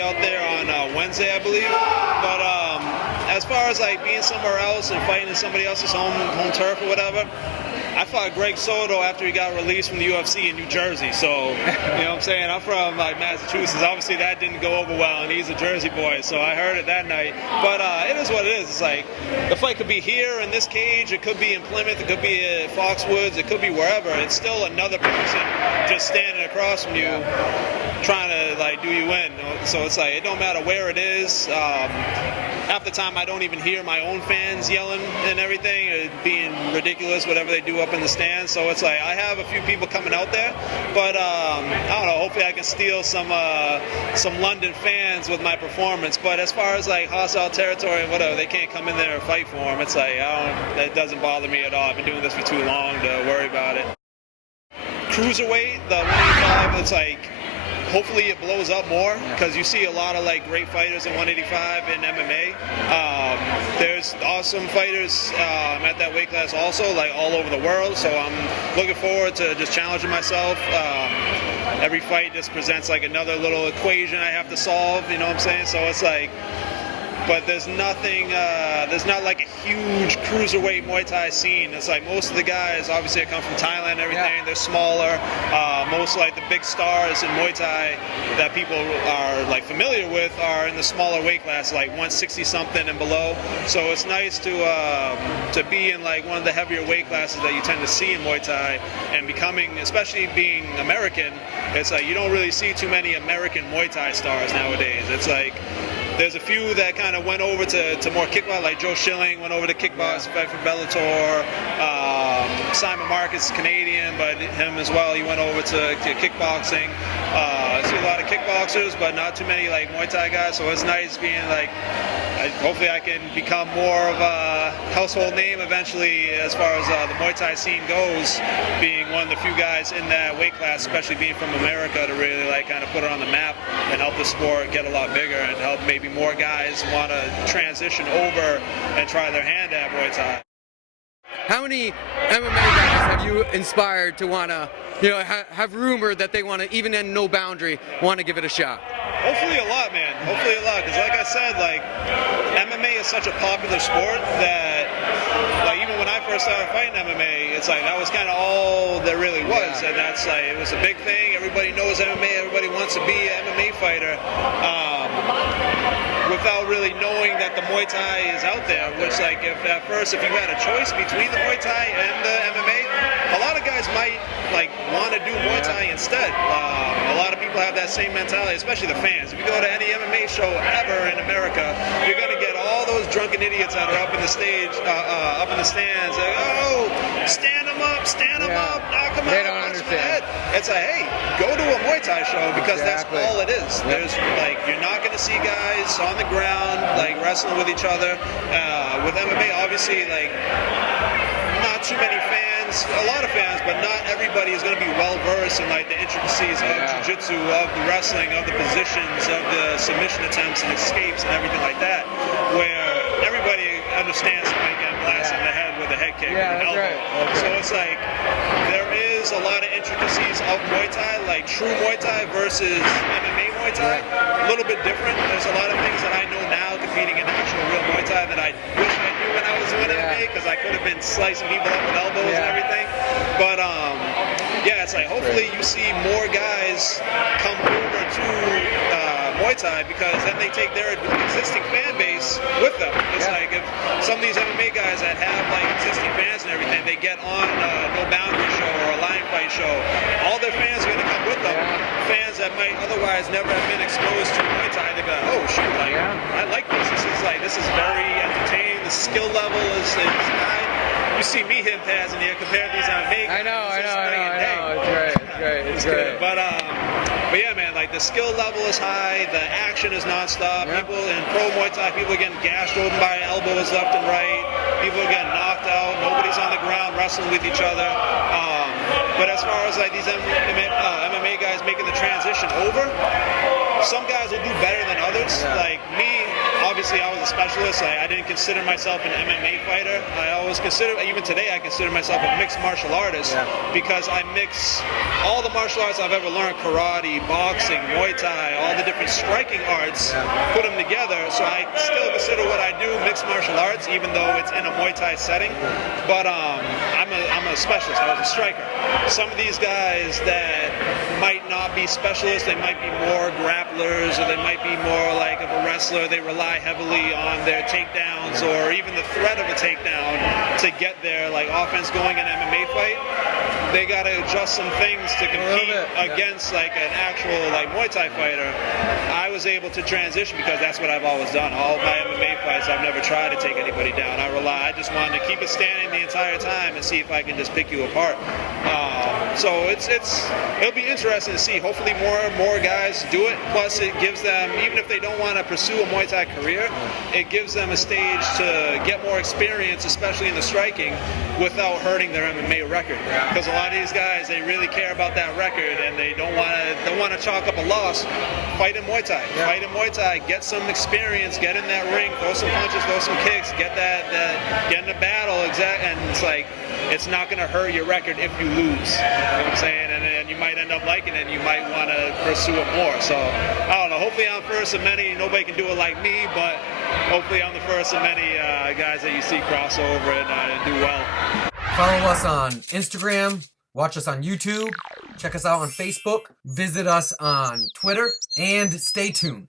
out there on Wednesday, I believe. But as far as like being somewhere else and fighting in somebody else's home turf or whatever, I fought Greg Soto after he got released from the UFC in New Jersey. So, you know what I'm saying? I'm from like Massachusetts. Obviously, that didn't go over well, and he's a Jersey boy, so I heard it that night. But it is what it is. It's like the fight could be here in this cage. It could be in Plymouth. It could be at Foxwoods. It could be wherever. It's still another person just standing across from you, trying to like do you in. So it's like it don't matter where it is. Half the time I don't even hear my own fans yelling and everything, being ridiculous, whatever they do up in the stands. So it's like I have a few people coming out there, but I don't know. Hopefully I can steal some London fans with my performance. But as far as like hostile territory and whatever, they can't come in there and fight for them. It's like that doesn't bother me at all. I've been doing this for too long to worry about it. Cruiserweight, the 185, it's like, hopefully it blows up more, because you see a lot of like great fighters in 185 in MMA. There's awesome fighters at that weight class also, like all over the world. So I'm looking forward to just challenging myself. Every fight just presents like another little equation I have to solve. You know what I'm saying? So it's like, but there's nothing, there's not like a huge cruiserweight Muay Thai scene. It's like most of the guys, obviously, I come from Thailand and everything, they're smaller. Most like the big stars in Muay Thai that people are like familiar with are in the smaller weight class, like 160 something and below. So it's nice to be in like one of the heavier weight classes that you tend to see in Muay Thai, and becoming, especially being American, it's like you don't really see too many American Muay Thai stars nowadays. It's like, there's a few that kind of went over to more kickboxing, like Joe Schilling went over to kickboxing, fight for Bellator. Simon Marcus is Canadian, but him as well, he went over to kickboxing. I see a lot of kickboxers, but not too many like Muay Thai guys, so it's nice being like, hopefully I can become more of a household name eventually as far as the Muay Thai scene goes, being one of the few guys in that weight class, especially being from America, to really like kind of put it on the map and help the sport get a lot bigger and help maybe more guys want to transition over and try their hand at Muay Thai. How many MMA guys have you inspired to want to, have rumored that they want to, even in No Boundary, want to give it a shot? Hopefully a lot, man. Hopefully a lot, because like I said, like MMA is such a popular sport that, like, even when I first started fighting MMA, it's like that was kind of all there really was, and that's like, it was a big thing. Everybody knows MMA. Everybody wants to be an MMA fighter. Without really knowing that the Muay Thai is out there, which like at first if you had a choice between the Muay Thai and the MMA, a lot of guys might like want to do Muay Thai instead. A lot of people have that same mentality, especially the fans. If you go to any MMA show ever in America, you're gonna get all those drunken idiots that are up in the stage, up in the stands, like, oh, stand them up, knock them out. They don't understand. It's like, hey, go to a Muay Thai show, because that's all it is. There's like, you're not gonna see guys on the ground like wrestling with each other. With MMA, obviously, like not too many fans, a lot of fans, but not everybody is going to be well versed in like the intricacies of jiu-jitsu, of the wrestling, of the positions, of the submission attempts and escapes and everything like that, where everybody understands somebody getting blasted in the head with a head kick and an elbow. So it's like there is a lot of intricacies of Muay Thai, like true Muay Thai versus MMA Muay Thai, a little bit different. There's a lot of things that I know now competing in actual real Muay Thai that I wish I knew when I was doing MMA, because I could have been slicing people up with elbows and everything. But yeah, it's like hopefully you see more guys come over to Muay Thai, because then they take their existing fan base with them. It's like if some of these MMA guys that have like existing fans and everything, they get on a No Boundary show or a Lion Fight show, all their fans are going to come with them. Fans that might otherwise never have been exposed to Muay Thai, they go, oh shoot, like I like this. This is very entertaining. The skill level is high. You see me hitting pads in here compared to these MMA guys. I know. It's great. But yeah, man, like the skill level is high, the action is nonstop. People in pro Muay Thai, people are getting gashed open by elbows left and right. People are getting knocked out. Nobody's on the ground wrestling with each other. But as far as like these MMA guys making the transition over, some guys will do better than others. Like me, obviously I was a specialist. I didn't consider myself an MMA fighter. I always consider, even today, I consider myself a mixed martial artist because I mix all the martial arts I've ever learned: karate, boxing, Muay Thai, all the different striking arts, put them together. So I still consider what I do mixed martial arts, even though it's in a Muay Thai setting. But I'm a specialist. I was a striker. Some of these guys that might not be specialists, they might be more grapplers, or they might be more like of a wrestler. They rely heavily on their takedowns or even the threat of a takedown to get their like offense going in an MMA fight. They got to adjust some things to compete against like an actual like Muay Thai fighter. I was able to transition because that's what I've always done. All of my MMA fights, I've never tried to take anybody down. I just wanted to keep it standing the entire time and see if I can just pick you apart. So it'll be interesting to see. Hopefully more guys do it. Plus it gives them, even if they don't want to pursue a Muay Thai career, it gives them a stage to get more experience, especially in the striking, without hurting their MMA record. Because a lot of these guys, they really care about that record and they don't want to chalk up a loss. Fight in Muay Thai. Fight in Muay Thai. Get some experience. Get in that ring. Throw some punches. Throw some kicks. Get get in a battle. And it's like, it's not going to hurt your record if you lose. You know what I'm saying? And you might end up liking it and you might want to pursue it more. So, I don't know. Hopefully I'm first of many. Nobody can do it like me, but hopefully I'm the first of many guys that you see cross over and do well. Follow us on Instagram. Watch us on YouTube. Check us out on Facebook. Visit us on Twitter. And stay tuned.